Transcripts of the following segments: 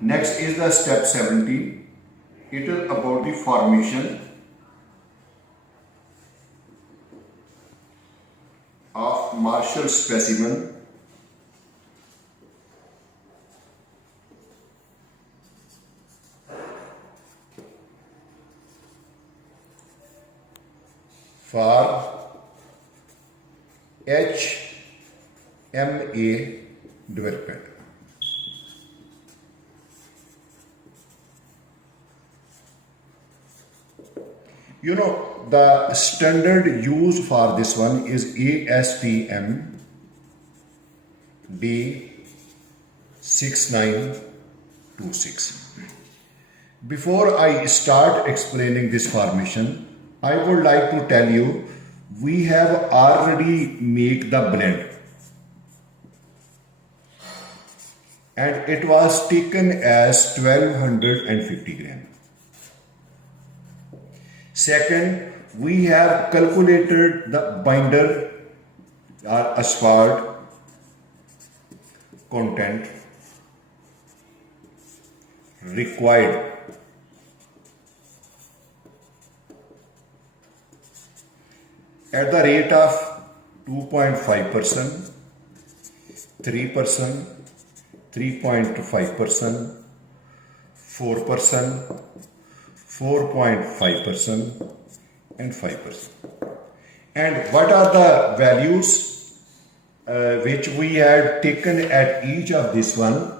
Next is the step 17. It is about the formation of Marshall specimen for HMA development. You know, the standard used for this one is ASTM D6926. Before I start explaining this formation, I would like to tell you we have already made the blend and it was taken as 1250 gram. Second, we have calculated the binder or asphalt content required at the rate of 2.5%, 3%, 3.5%, 4%, 4.5% and 5%. And what are the values which we had taken at each of this one?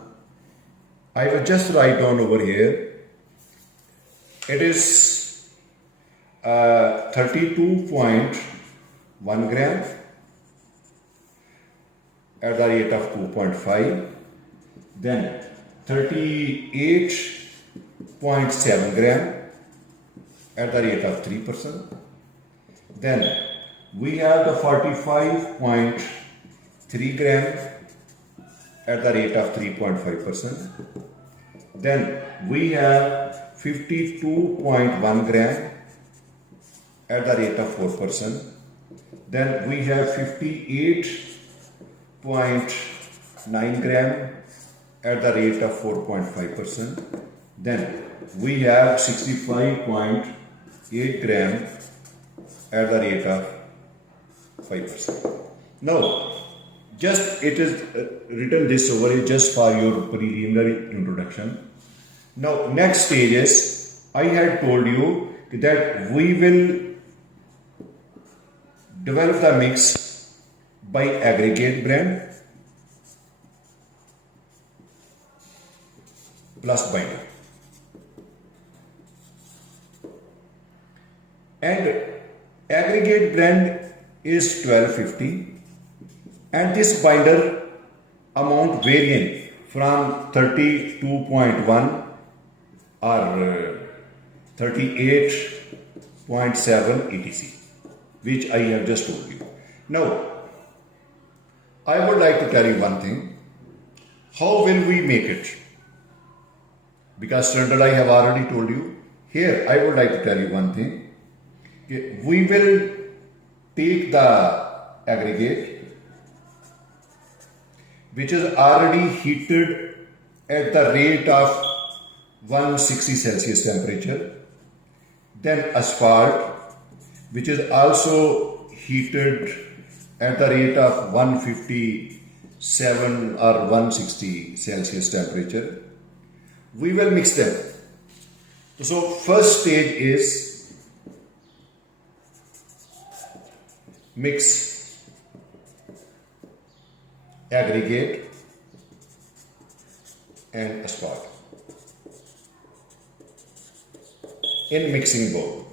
I will just write down over here. It is 32.1 gram at the rate of 2.5, then 38.7 gram at the rate of 3%. Then we have the 45.3 gram at the rate of 3.5%. Then we have 52.1 gram at the rate of 4%. Then we have 58.9 gram at the rate of 4.5%. Then we have 65.8 gram at the rate of 5%. Now, just it is written this over here just for your preliminary introduction. Now, next stage is, I had told you that we will develop the mix by aggregate blend plus binder. And aggregate blend is 1250 and this binder amount varying from 32.1 or 38.7 etc, which I have just told you. Now, I would like to tell you one thing. How will we make it? Because standard I have already told you. Here I would like to tell you one thing. We will take the aggregate which is already heated at the rate of 160 Celsius temperature. Then asphalt which is also heated at the rate of 157 or 160 Celsius temperature. We will mix them. So first stage is mix aggregate and asphalt in mixing bowl.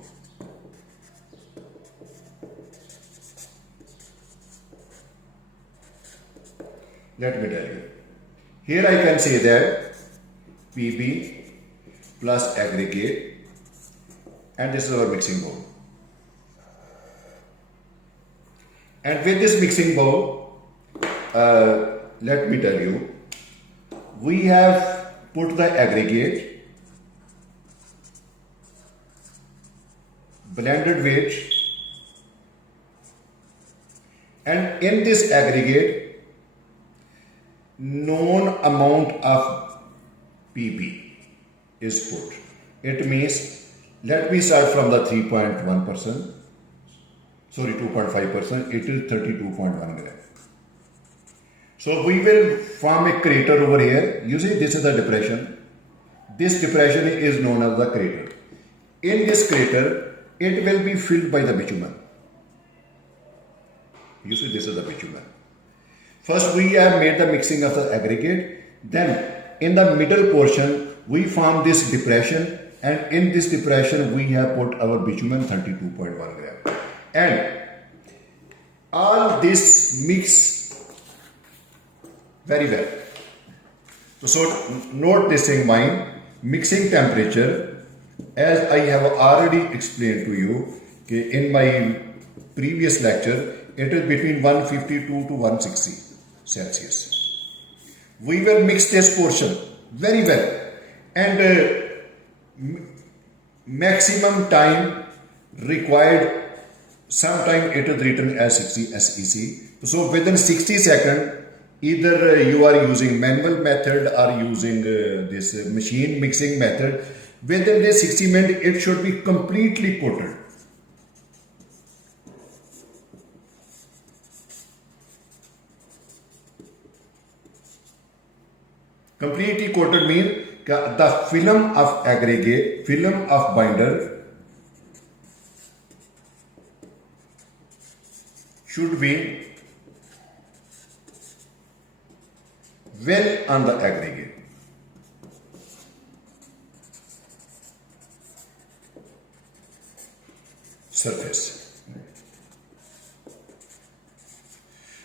Let me tell you. Here I can say that PB plus aggregate, and this is our mixing bowl. And with this mixing bowl, let me tell you, we have put the aggregate, blended weight, and in this aggregate, known amount of PB is put. It means, let me start from the 3.1%, sorry 2.5%, it is 32.1 gram. So we will form a crater over here. You see, this is the depression. This depression is known as the crater. In this crater, it will be filled by the bitumen. You see, this is the bitumen. First, we have made the mixing of the aggregate. Then, in the middle portion, we form this depression, and in this depression, we have put our bitumen 32.1 gram. And all this mix very well. So note this in mind. Mixing temperature, as I have already explained to you in my previous lecture, it is between 152 to 160 Celsius. We will mix this portion very well, and maximum time required, sometime it is written as 60 SEC. So within 60 seconds, either you are using manual method or using this machine mixing method, within this 60 minutes it should be completely coated. Completely coated means the film of aggregate, film of binder should be well on the aggregate. Surface.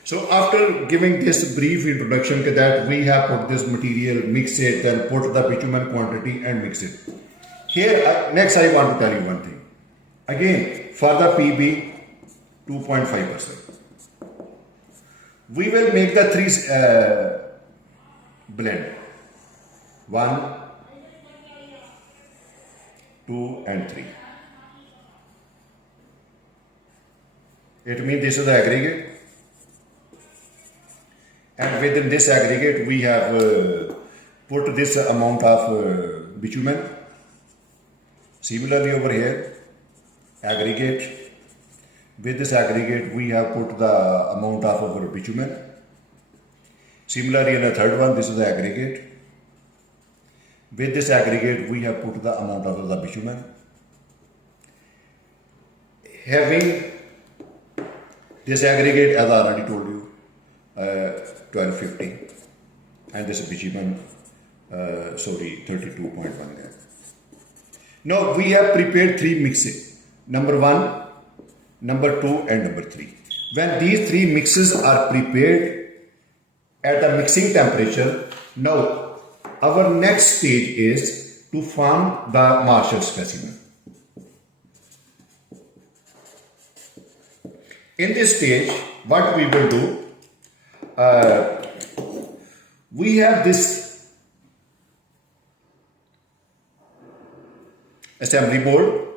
So after giving this brief introduction that we have put this material, mix it, then put the bitumen quantity and mix it. Here, next I want to tell you one thing. Again, for the PB, 2.5%. We will make the three blend. 1, 2 and 3. It means this is the aggregate. And within this aggregate, we have put this amount of bitumen. Similarly over here, aggregate. With this aggregate, we have put the amount of our bitumen. Similarly, in the third one, this is the aggregate. With this aggregate, we have put the amount of the bitumen. Having this aggregate, as I already told you, 1250, and this bitumen, 32.1 gram. Now we have prepared three mixes, number 1, number 2 and number 3. When these three mixes are prepared at the mixing temperature, now our next stage is to form the Marshall specimen. In this stage, what we will do, we have this assembly board,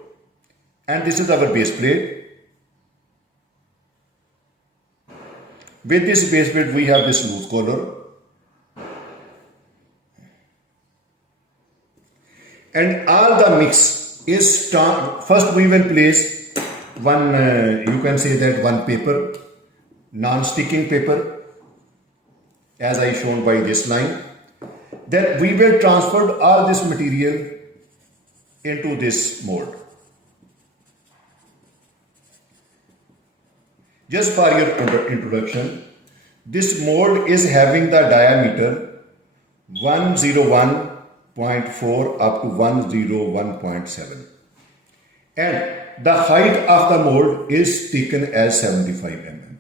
and this is our base plate. With this base plate, we have this loose collar, and all the mix is first we will place one, you can say that one paper, non-sticking paper, as I shown by this line. Then we will transfer all this material into this mold. Just for your introduction, this mold is having the diameter 101.4 up to 101.7, and the height of the mold is taken as 75 mm.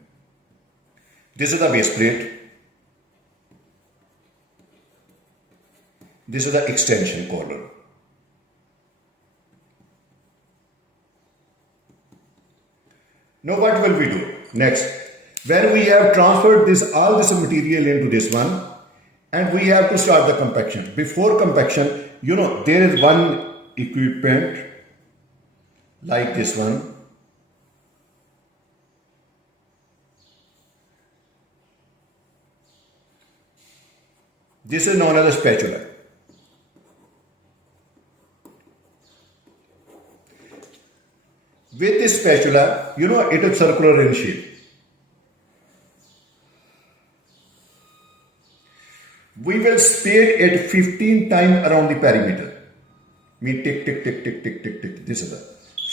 This is the base plate. This is the extension collar. Now what will we do next? When we have transferred all this material into this one, and we have to start the compaction. Before compaction, there is one equipment like this one. This is known as a spatula. With this spatula, you know, it is circular in shape. We will spade it 15 times around the perimeter. Me tick, tick, tick, tick, tick, tick, tick. This is the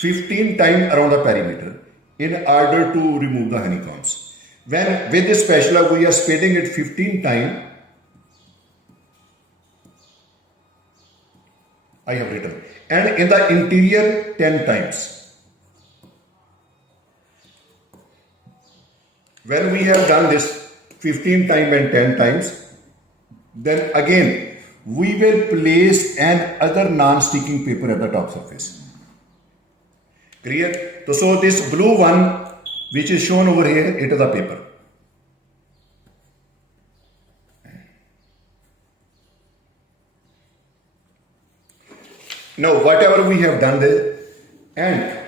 15 times around the perimeter in order to remove the honeycombs. When with this spatula we are spading it 15 times, I have written, and in the interior 10 times. When we have done this 15 times and 10 times, then again we will place an other non-sticking paper at the top surface. Clear? So this blue one which is shown over here, it is a paper. Now whatever we have done there, and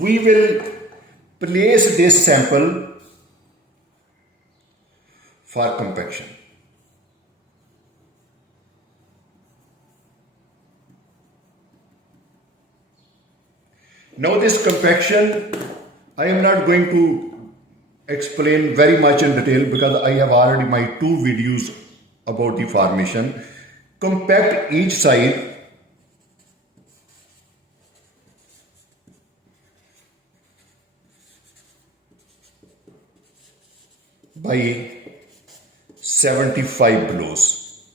we will place this sample for compaction. Now this compaction, I am not going to explain very much in detail because I have already my 2 videos about the formation. Compact each side by 75 blows.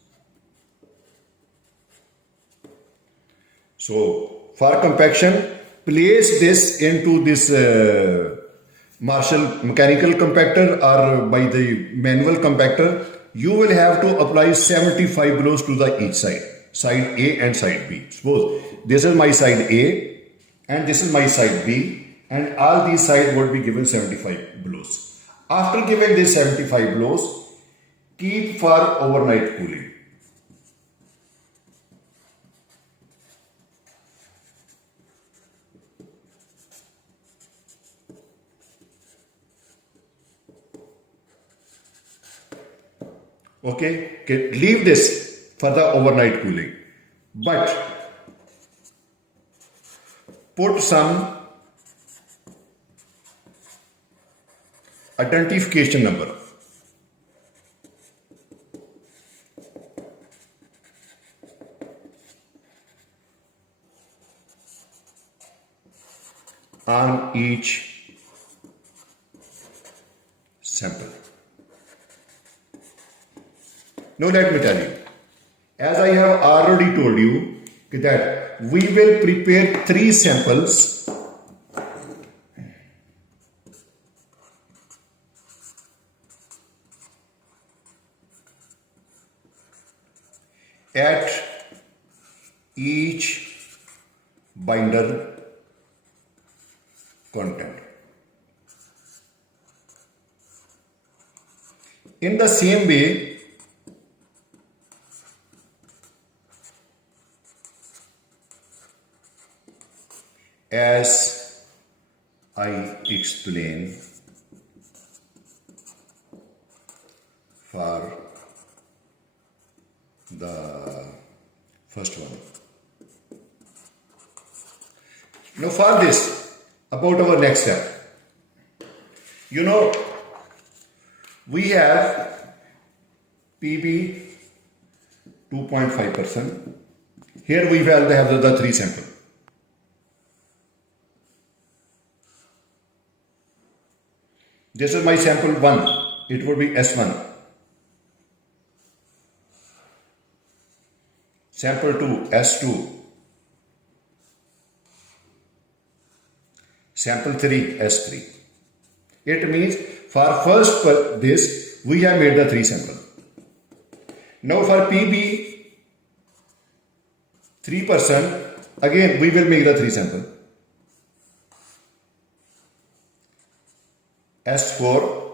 So for compaction, place this into this Marshall mechanical compactor or by the manual compactor. You will have to apply 75 blows to the each side, side A and side B. Suppose this is my side A and this is my side B, and all these sides would be given 75 blows. After giving this 75 blows, keep for overnight cooling. Okay, leave this for the overnight cooling, but put some identification number. On each sample. Now let me tell you, as I have already told you that we will prepare 3 samples at each binder content. In the same way, as I explain for the first one. Now for this, about our next step, you know, we have PB 2.5%. Here we will have the 3 sample. This is my sample 1. It would be S1. Sample 2, S2. Sample 3, S3. It means for first this, we have made the 3 sample. Now for PB 3%, again we will make the 3 sample. S4,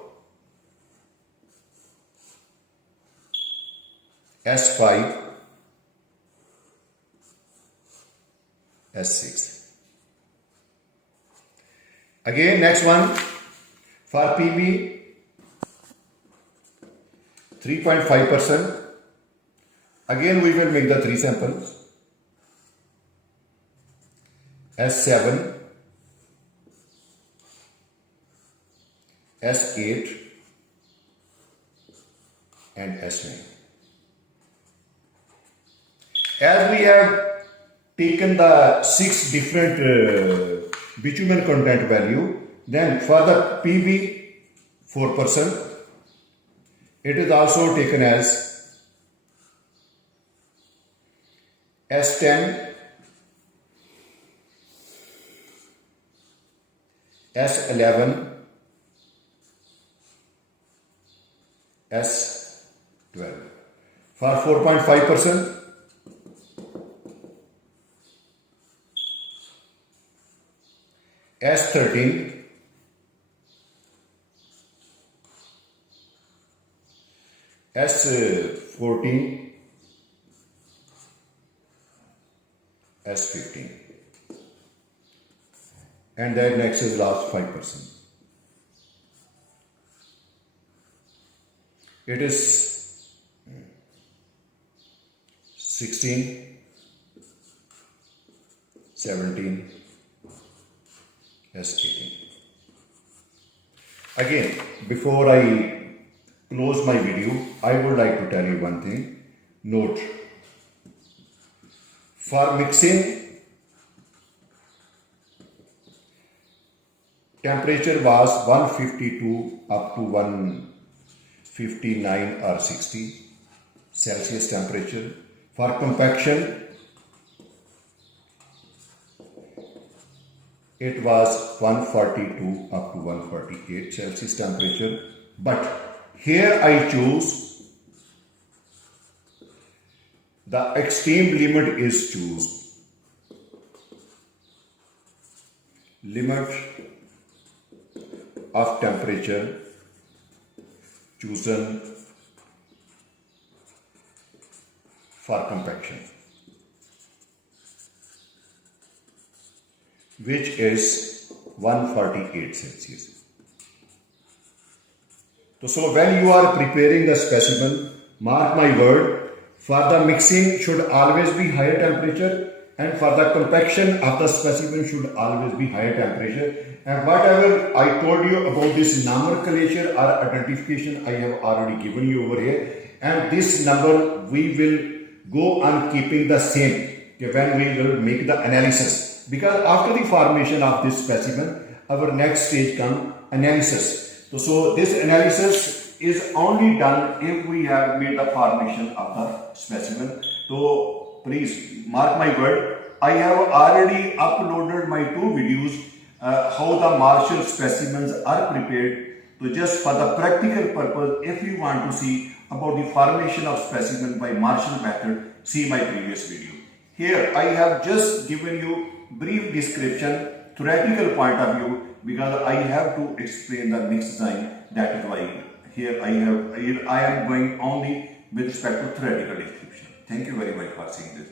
S5, S6. Again next one for PB 3.5%. Again we will make the 3 samples. S7, S8 and S9. As we have taken the 6 different bitumen content value, then for the PB 4%, it is also taken as S10, S11, S12. For 4.5%, S13, S14, S15, and then next is last 5%. It is 16, 17, S18. Again, before I close my video, I would like to tell you one thing. Note, for mixing, temperature was 152 up to 159 or 60 Celsius temperature. For compaction, it was 142 up to 148 Celsius temperature. But here I choose the extreme limit is limit of temperature chosen for compaction, which is 148 Celsius. So when you are preparing the specimen, mark my word, for the mixing should always be higher temperature, and for the compaction of the specimen should always be higher temperature. And whatever I told you about this nomenclature or identification, I have already given you over here. And this number we will go on keeping the same when we will make the analysis. Because after the formation of this specimen, our next stage comes analysis. So this analysis is only done if we have made the formation of the specimen. So please mark my word, I have already uploaded my 2 videos how the Marshall specimens are prepared. So just for the practical purpose, if you want to see about the formation of specimen by Marshall method, see my previous video. Here I have just given you brief description, theoretical point of view, because I have to explain the mixed design. That is why here I am going only with respect to theoretical description. Thank you very much for seeing this.